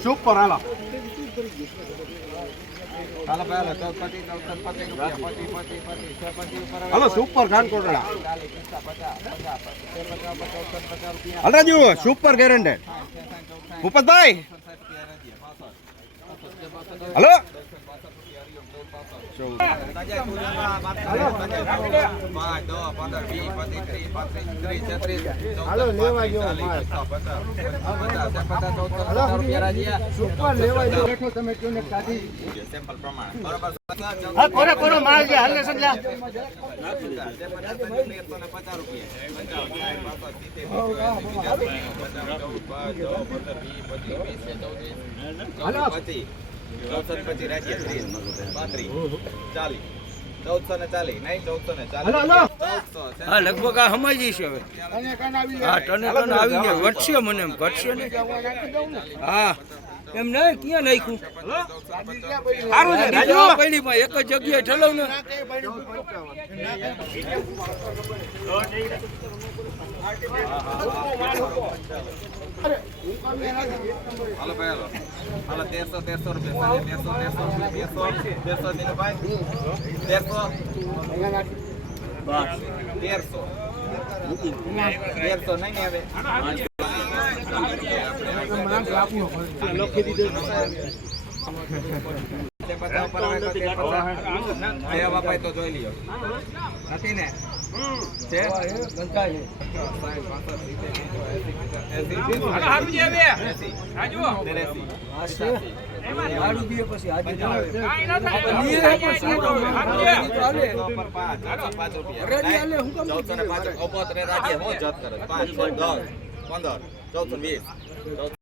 super હાલો હાલો super કાનકોટડા હલરાજુ સુપર ગેરંટેડ ભૂપતભાઈ હલો લગભગ આ સમજી છે હવે હા ટને ટન આવી જાય વધશે મને એમ ઘટશે નહીં હા એમ નહીં ક્યાં નાખ્યું પડી એક જ જગ્યાએ ઠલવ ને હાલો ભાઈ હાલો 1300 રૂપિયા 1300 દીનો ભાઈ 1300 નહીં આવે લખી દીધું તો જોઈ લ્યો નથી ને